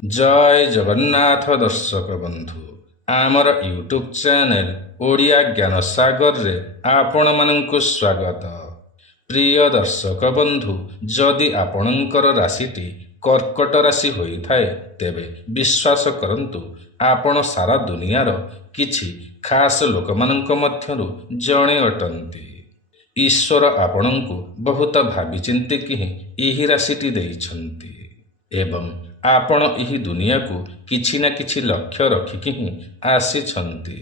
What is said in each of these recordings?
जय जगन्नाथ दर्शक बंधु आमर यूट्यूब चैनल ओडिया ज्ञान सागर रे आपण मानंकु स्वागत। प्रिय दर्शक बंधु जदि आपणकर राशिटी कर्कट राशि होई थाए तेबे विश्वास करंतु आपण सारा दुनियार किछि खास लोकमानंक मध्यरु जणे अटंती। ईश्वर आपणंकु बहुत भाबी चिंती कि एही राशिटी देइछंती एवं आपण एही दुनिया को किछि ना किछि लक्ष्य रखिकि ही आसीछंती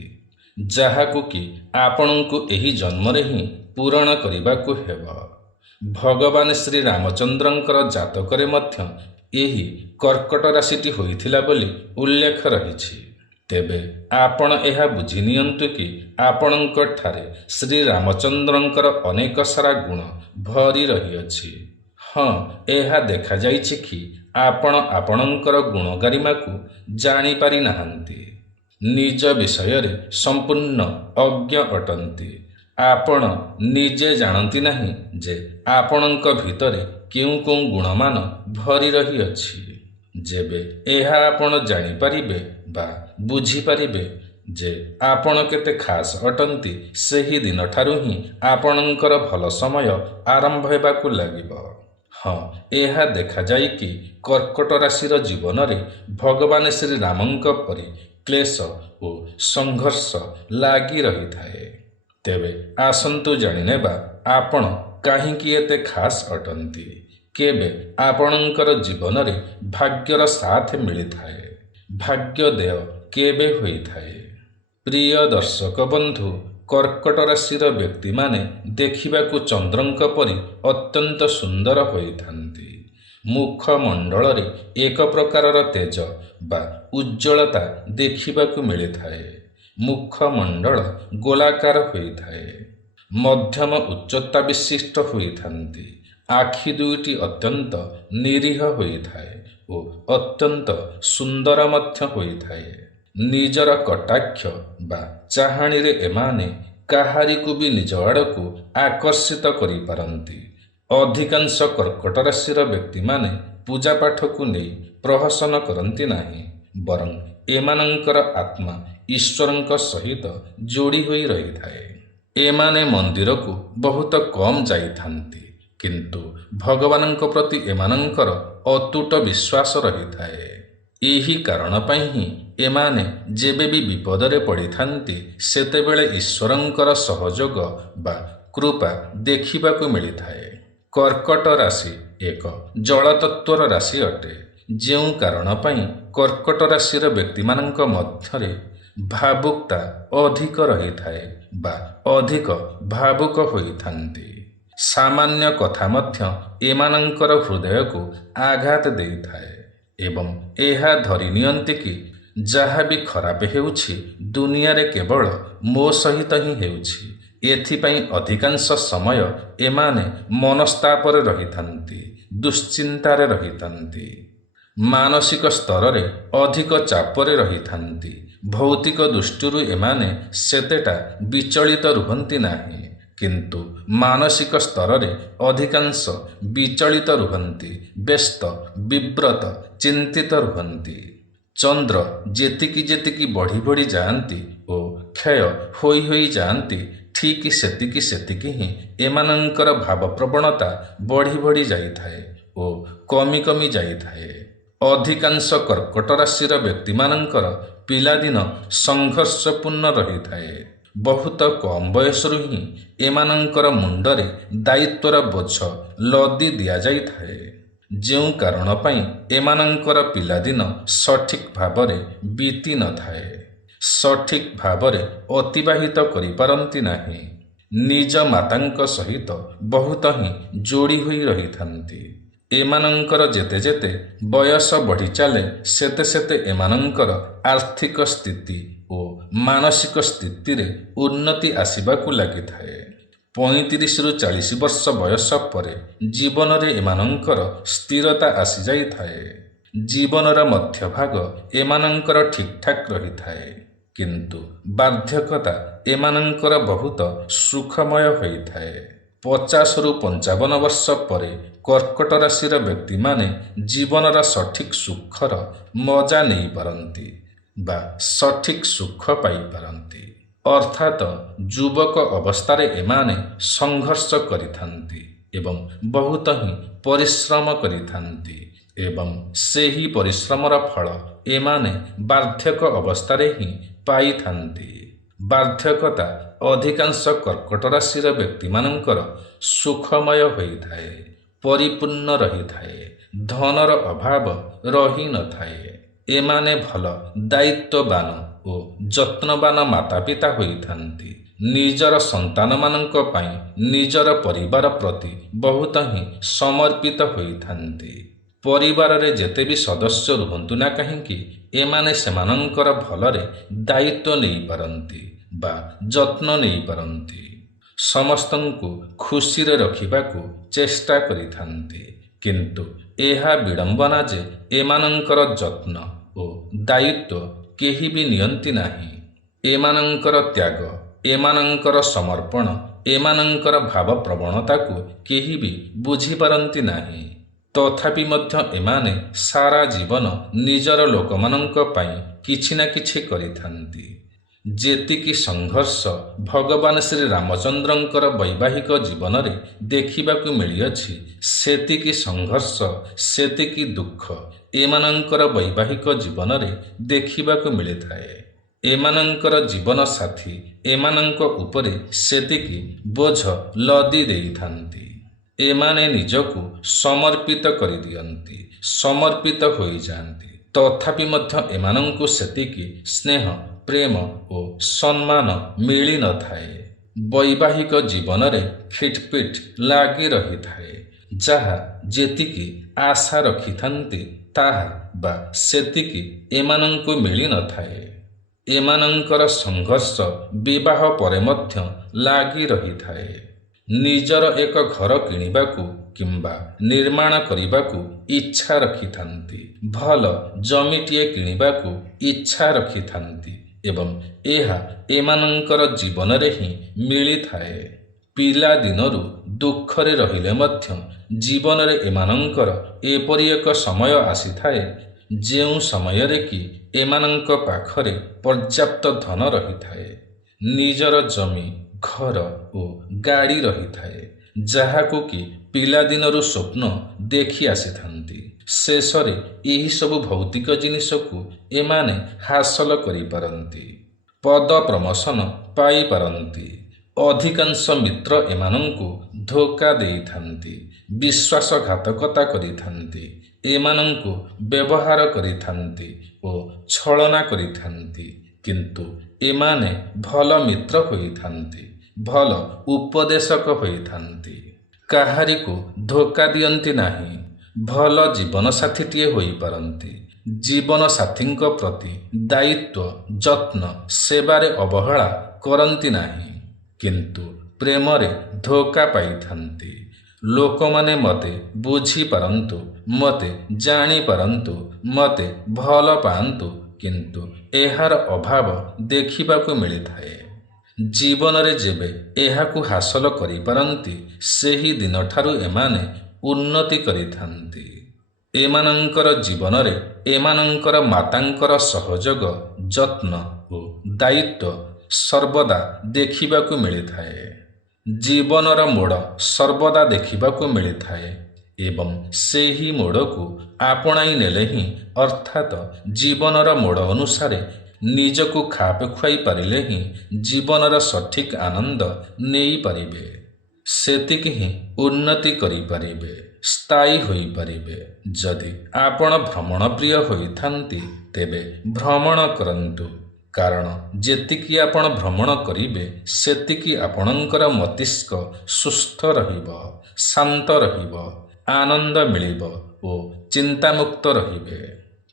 जाहाकु कि आपणंकु एही जन्मरे ही पूरण करिबाकु हेब। भगवान श्री रामचंद्रंकर जातकरे मध्य एही कर्कट राशिटी होइथिला बोली उल्लेख रहिछि। तेबे आपण एहा बुझि नियंतु कि आपणंक ठारे श्री रामचंद्रंकर अनेक सारा गुण भरी रहिअछि। हाँ, एहा देखा जाइछि कि आपण आपणंकर गुणगारिमा को जानी पारि नाहंती, निज विषय रे संपूर्ण अज्ञ अटंती। आपण निजे जानती नहीं जे आपणंक भितरे केउ केउ गुणमान भरी रही अछि। जेबे एहा आपण जानी पारिबे बा बुझी पारिबे जे आपण केते खास अटंती सेही दिन ठारू ही आपणंकर भल समय आरंभ हेबाकु लागिबो। हाँ, यह देखा जाए कि कर्कट राशि जीवन रे भगवान श्री रामंक परि क्लेश और संघर्ष लागी रही थाए। तेबे आसंतु जानिनेबा आपण काहींकि एते खास अटंती, केबे आपणंकर जीवन रे भाग्यर साथ मिली थाए, भाग्योदय केबे होई थाए। प्रिय दर्शक बंधु कर्कट राशि व्यक्ति माने देखिबाकु चंद्रंक परि अत्यंत सुंदर होइथांती। मुखमंडल रे एक प्रकारर तेज बा उज्ज्वलता देखिबाकु मिलिथाए। मुखमंडल गोलाकार होइथाए, मध्यम उच्चता विशिष्ट होइथांती। आखि दुईटी अत्यंत निरीह होइथाए ओ अत्यंत सुंदर मध्य होइथाए। निजर कटाक्ष बा चाहाणी रे एमाने काहारी को भी निज आड़कू आकर्षित करि पारंती। अधिकांश कर्कट राशिर व्यक्ति माने पूजा पाठ को नहीं प्रहसन करंती नाही, बरं एमानंकर आत्मा ईश्वरंक सहित जोड़ी होई रही थाए। एमाने मंदिर को बहुत कम जाइथांती, किंतु भगवानंक प्रति एमानंकर अतुट विश्वास रही थाए। यही कारण पई ही एमाने जेबे भी विपदरे पड़िथांती सेतेबेले ईश्वरंकर सहयोग बा कृपा देखिबाकु मिलिथाए। कर्कट राशि एक जलतत्वर राशि अटे, जेउ कारण पई कर्कट राशिर व्यक्तिमानंक मध्यरे भावुकता अधिक रही थाए बा अधिक भावुक होइथांती। सामान्य कथा मध्य एमानंकर हृदय को आघात देइथाए एवं एहा धरि नियंती कि जहा भी खराब हेउछि दुनिया रे केवल मो सहित ही हेउछि। एथिपाई अधिकांश समय एमाने मनस्तापर रहिथांती, दुश्चिंतारे रहिथांती, मानसिक स्तर रे अधिक चापरे रहिथांती। भौतिक दृष्टिरु एमाने सेतेटा विचलित रुहंती नाही, किंतु मानसिक स्तर रे अधिकांश विचलित रुहंती, व्यस्त विव्रत चिंतित रुहंती। चंद्र जेतिकी जेतिकी बढ़ी बढ़ी जाती ओ क्षय होई होई जाती, ठीक सेतिकी सेतिकी ही एमानंकर भाव प्रवणता बढ़ी बढ़ी जाइथाए ओ कमी कमी जाइथाए। अधिकांश कर्कट राशिर व्यक्ति मानंकर पिलादिन संघर्षपूर्ण रही थाए। बहुत कम बयसरु ही एमानंकर मुंडरे दायित्वर बोझ लदी दिया जाई थाए, जेउ कारण पई एमानंकर पिलादिन सठिक भावरे बीती न थाए, सठिक भावरे अतिबाहित करि पारंती नाही। निज मातांक सहित बहुत ही जोड़ी होई रहिथांती। एमानंकर जेते जेते बयस बढ़ी चले सेते सेते एमानंकर आर्थिक स्थिति ओ मानसिक स्थिति रे उन्नति आसिबाकु लागि थाए। 35 रु 40 वर्ष बयस पर जीवन रे एमानंकर स्थिरता आसी जाई थाए। जीवनर मध्य भाग एमानंकर ठीक ठाक रही थाए, किंतु बार्धक्यता एमानंकर बहुत सुखमय होई थाए। 50ରୁ 55 ବର୍ଷ ପରେ କର୍କଟ ରାଶିର ବ୍ୟକ୍ତିମାନେ ଜୀବନର ସଠିକ୍ ସୁଖର ମଜା ନେଇପାରନ୍ତି ବା ସଠିକ୍ ସୁଖ ପାଇପାରନ୍ତି। ଅର୍ଥାତ ଯୁବକ ଅବସ୍ଥାରେ ଏମାନେ ସଂଘର୍ଷ କରିଥାନ୍ତି ଏବଂ ବହୁତ ହିଁ ପରିଶ୍ରମ କରିଥାନ୍ତି ଏବଂ ସେହି ପରିଶ୍ରମର ଫଳ ଏମାନେ ବାର୍ଦ୍ଧକ୍ୟ ଅବସ୍ଥାରେ ହିଁ ପାଇଥାନ୍ତି। ବାର୍ଦ୍ଧକ୍ୟତା ଅଧିକାଂଶ କର୍କଟ ରାଶିର ବ୍ୟକ୍ତିମାନଙ୍କର ସୁଖମୟ ହୋଇଥାଏ, ପରିପୂର୍ଣ୍ଣ ରହିଥାଏ, ଧନର ଅଭାବ ରହିନଥାଏ। ଏମାନେ ଭଲ ଦାୟିତ୍ୱବାନ ଓ ଯତ୍ନବାନ ମାତାପିତା ହୋଇଥାନ୍ତି। ନିଜର ସନ୍ତାନମାନଙ୍କ ପାଇଁ ନିଜର ପରିବାର ପ୍ରତି ବହୁତ ହିଁ ସମର୍ପିତ ହୋଇଥାନ୍ତି। ପରିବାରରେ ଯେତେ ବି ସଦସ୍ୟ ରୁହନ୍ତୁ ନା କାହିଁକି ଏମାନେ ସେମାନଙ୍କର ଭଲରେ ଦାୟିତ୍ୱ ନେଇପାରନ୍ତି ବା ଯତ୍ନ ନେଇପାରନ୍ତି। ସମସ୍ତଙ୍କୁ ଖୁସିରେ ରଖିବାକୁ ଚେଷ୍ଟା କରିଥାନ୍ତି। କିନ୍ତୁ ଏହା ବିଡ଼ମ୍ବନା ଯେ ଏମାନଙ୍କର ଯତ୍ନ ଓ ଦାୟିତ୍ୱ କେହି ବି ନିଅନ୍ତି ନାହିଁ। ଏମାନଙ୍କର ତ୍ୟାଗ, ଏମାନଙ୍କର ସମର୍ପଣ, ଏମାନଙ୍କର ଭାବପ୍ରବଣତାକୁ କେହି ବି ବୁଝିପାରନ୍ତି ନାହିଁ। ତଥାପି ମଧ୍ୟ ଏମାନେ ସାରା ଜୀବନ ନିଜର ଲୋକମାନଙ୍କ ପାଇଁ କିଛି ନା କିଛି କରିଥାନ୍ତି। ଯେତିକି ସଂଘର୍ଷ ଭଗବାନ ଶ୍ରୀରାମଚନ୍ଦ୍ରଙ୍କର ବୈବାହିକ ଜୀବନରେ ଦେଖିବାକୁ ମିଳିଅଛି, ସେତିକି ସଂଘର୍ଷ, ସେତିକି ଦୁଃଖ ଏମାନଙ୍କର ବୈବାହିକ ଜୀବନରେ ଦେଖିବାକୁ ମିଳିଥାଏ। ଏମାନଙ୍କର ଜୀବନ ସାଥୀ ଏମାନଙ୍କ ଉପରେ ସେତିକି ବୋଝ ଲଦି ଦେଇଥାନ୍ତି। ଏମାନେ ନିଜକୁ ସମର୍ପିତ କରିଦିଅନ୍ତି, ସମର୍ପିତ ହୋଇଯାଆନ୍ତି। ତଥାପି ମଧ୍ୟ ଏମାନଙ୍କୁ ସେତିକି ସ୍ନେହ, ପ୍ରେମ ଓ ସମ୍ମାନ ମିଳିନଥାଏ। ବୈବାହିକ ଜୀବନରେ ଖିଟପିଟ ଲାଗି ରହିଥାଏ। ଯାହା ଯେତିକି ଆଶା ରଖିଥାନ୍ତି ତାହା ବା ସେତିକି ଏମାନଙ୍କୁ ମିଳିନଥାଏ। ଏମାନଙ୍କର ସଂଘର୍ଷ ବିବାହ ପରେ ମଧ୍ୟ ଲାଗି ରହିଥାଏ। ନିଜର ଏକ ଘର କିଣିବାକୁ କିମ୍ବା ନିର୍ମାଣ କରିବାକୁ ଇଚ୍ଛା ରଖିଥାନ୍ତି। ଭଲ ଜମିଟିଏ କିଣିବାକୁ ଇଚ୍ଛା ରଖିଥାନ୍ତି ଏବଂ ଏହା ଏମାନଙ୍କର ଜୀବନରେ ହିଁ ମିଳିଥାଏ। ପିଲାଦିନରୁ ଦୁଃଖରେ ରହିଲେ ମଧ୍ୟ ଜୀବନରେ ଏମାନଙ୍କର ଏପରି ଏକ ସମୟ ଆସିଥାଏ ଯେଉଁ ସମୟରେ କି ଏମାନଙ୍କ ପାଖରେ ପର୍ଯ୍ୟାପ୍ତ ଧନ ରହିଥାଏ, ନିଜର ଜମି, ଘର ଓ ଗାଡ଼ି ରହିଥାଏ, ଯାହାକୁ କି ପିଲାଦିନରୁ ସ୍ୱପ୍ନ ଦେଖି ଆସିଥାନ୍ତି। ଶେଷରେ ଏହିସବୁ ଭୌତିକ ଜିନିଷକୁ ଏମାନେ ହାସଲ କରିପାରନ୍ତି, ପଦ ପ୍ରମୋଶନ ପାଇପାରନ୍ତି। ଅଧିକାଂଶ ମିତ୍ର ଏମାନଙ୍କୁ ଧୋକା ଦେଇଥାନ୍ତି, ବିଶ୍ୱାସଘାତକତା କରିଥାନ୍ତି, ଏମାନଙ୍କୁ ବ୍ୟବହାର କରିଥାନ୍ତି ଓ ଛଳନା କରିଥାନ୍ତି। କିନ୍ତୁ ଏମାନେ ଭଲ ମିତ୍ର ହୋଇଥାନ୍ତି, ଭଲ ଉପଦେଶକ ହୋଇଥାନ୍ତି। କାହାରିକୁ ଧୋକା ଦିଅନ୍ତି ନାହିଁ, ଭଲ ଜୀବନସାଥୀଟିଏ ହୋଇପାରନ୍ତି। ଜୀବନସାଥୀଙ୍କ ପ୍ରତି ଦାୟିତ୍ୱ, ଯତ୍ନ, ସେବାରେ ଅବହେଳା କରନ୍ତି ନାହିଁ। କିନ୍ତୁ ପ୍ରେମରେ ଧୋକା ପାଇଥାନ୍ତି। ଲୋକମାନେ ମୋତେ ବୁଝିପାରନ୍ତୁ, ମୋତେ ଜାଣିପାରନ୍ତୁ, ମୋତେ ଭଲ ପାଆନ୍ତୁ, କିନ୍ତୁ ଏହାର ଅଭାବ ଦେଖିବାକୁ ମିଳିଥାଏ। ଜୀବନରେ ଯେବେ ଏହାକୁ ହାସଲ କରିପାରନ୍ତି, ସେହି ଦିନଠାରୁ ଏମାନେ ଉନ୍ନତି କରିଥାନ୍ତି। ଏମାନଙ୍କର ଜୀବନରେ ଏମାନଙ୍କର ମାତାଙ୍କର ସହଯୋଗ, ଯତ୍ନ ଓ ଦାୟିତ୍ୱ ସର୍ବଦା ଦେଖିବାକୁ ମିଳିଥାଏ। ଜୀବନର ମୋଡ଼ ସର୍ବଦା ଦେଖିବାକୁ ମିଳିଥାଏ ଏବଂ ସେହି ମୋଡ଼କୁ ଆପଣାଇ ନେଲେ ହିଁ, ଅର୍ଥାତ ଜୀବନର ମୋଡ଼ ଅନୁସାରେ ନିଜକୁ ଖାପ ଖୁଆଇ ପାରିଲେ ହିଁ ଜୀବନର ସଠିକ୍ ଆନନ୍ଦ ନେଇପାରିବେ। ସେତିକି ହିଁ ଉନ୍ନତି କରିପାରିବେ, ସ୍ଥାୟୀ ହୋଇପାରିବେ। ଯଦି ଆପଣ ଭ୍ରମଣ ପ୍ରିୟ ହୋଇଥାନ୍ତି ତେବେ ଭ୍ରମଣ କରନ୍ତୁ, କାରଣ ଯେତିକି ଆପଣ ଭ୍ରମଣ କରିବେ ସେତିକି ଆପଣଙ୍କର ମସ୍ତିଷ୍କ ସୁସ୍ଥ ରହିବ, ଶାନ୍ତ ରହିବ, ଆନନ୍ଦ ମିଳିବ ଓ ଚିନ୍ତାମୁକ୍ତ ରହିବେ।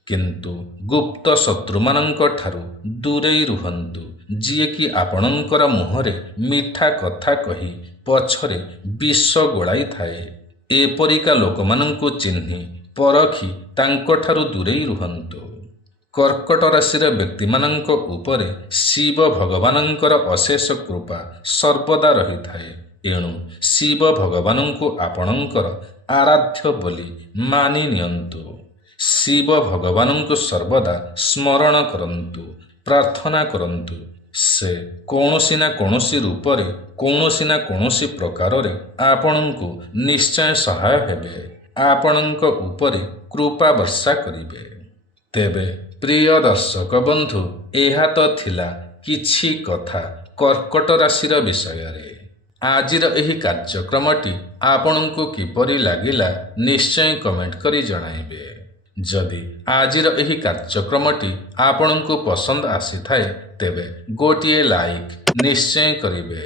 କିନ୍ତୁ ଗୁପ୍ତ ଶତ୍ରୁମାନଙ୍କ ଠାରୁ ଦୂରେଇ ରୁହନ୍ତୁ, ଯିଏକି ଆପଣଙ୍କର ମୁହଁରେ ମିଠା କଥା କହି ପଛରେ ବିଷ ଗୋଳାଇଥାଏ। ଏପରିକା ଲୋକମାନଙ୍କୁ ଚିହ୍ନି ପରଖି ତାଙ୍କଠାରୁ ଦୂରେଇ ରୁହନ୍ତୁ। କର୍କଟ ରାଶିର ବ୍ୟକ୍ତିମାନଙ୍କ ଉପରେ ଶିବ ଭଗବାନଙ୍କର ଅଶେଷ କୃପା ସର୍ବଦା ରହିଥାଏ ଏଣୁ ଶିବ ଭଗବାନଙ୍କୁ ଆପଣଙ୍କର ଆରାଧ୍ୟ ବୋଲି ମାନି ନିଅନ୍ତୁ। ଶିବ ଭଗବାନଙ୍କୁ ସର୍ବଦା ସ୍ମରଣ କରନ୍ତୁ, ପ୍ରାର୍ଥନା କରନ୍ତୁ। ସେ କୌଣସି ନା କୌଣସି ରୂପରେ, କୌଣସି ନା କୌଣସି ପ୍ରକାରରେ ଆପଣଙ୍କୁ ନିଶ୍ଚୟ ସହାୟ ହେବେ, ଆପଣଙ୍କ ଉପରେ କୃପା ବର୍ଷା କରିବେ। ତେବେ ପ୍ରିୟ ଦର୍ଶକ ବନ୍ଧୁ, ଏହା ତ ଥିଲା କିଛି କଥା କର୍କଟ ରାଶିର ବିଷୟରେ। ଆଜିର ଏହି କାର୍ଯ୍ୟକ୍ରମଟି ଆପଣଙ୍କୁ କିପରି ଲାଗିଲା ନିଶ୍ଚୟ କମେଣ୍ଟ କରି ଜଣାଇବେ। ଯଦି ଆଜିର ଏହି କାର୍ଯ୍ୟକ୍ରମଟି ଆପଣଙ୍କୁ ପସନ୍ଦ ଆସିଥାଏ ତେବେ ଗୋଟିଏ ଲାଇକ୍ ନିଶ୍ଚୟ କରିବେ।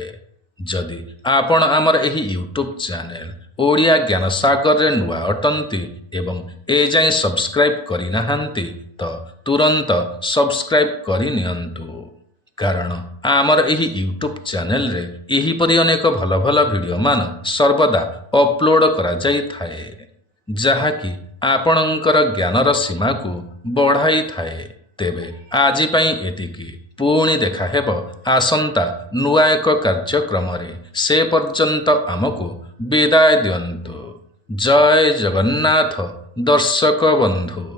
ଯଦି ଆପଣ ଆମର ଏହି ୟୁଟ୍ୟୁବ୍ ଚ୍ୟାନେଲ ଓଡ଼ିଆ ଜ୍ଞାନସାଗରରେ ନୂଆ ଅଟନ୍ତି ଏବଂ ଏଯାଏଁ ସବସ୍କ୍ରାଇବ୍ କରିନାହାନ୍ତି ତ ତୁରନ୍ତ ସବସ୍କ୍ରାଇବ୍ କରିନିଅନ୍ତୁ, କାରଣ ଆମର ଏହି ୟୁଟ୍ୟୁବ୍ ଚ୍ୟାନେଲରେ ଏହିପରି ଅନେକ ଭଲ ଭଲ ଭିଡ଼ିଓମାନ ସର୍ବଦା ଅପଲୋଡ଼ କରାଯାଇଥାଏ, ଯାହାକି ଆପଣଙ୍କର ଜ୍ଞାନର ସୀମାକୁ ବଢ଼ାଇଥାଏ। ତେବେ ଆଜି ପାଇଁ ଏତିକି। ପୁଣି ଦେଖାହେବ ଆସନ୍ତା ନୂଆ ଏକ କାର୍ଯ୍ୟକ୍ରମରେ। ସେ ପର୍ଯ୍ୟନ୍ତ ଆମକୁ ବିଦାୟ ଦିଅନ୍ତୁ। ଜୟ ଜଗନ୍ନାଥ ଦର୍ଶକ ବନ୍ଧୁ।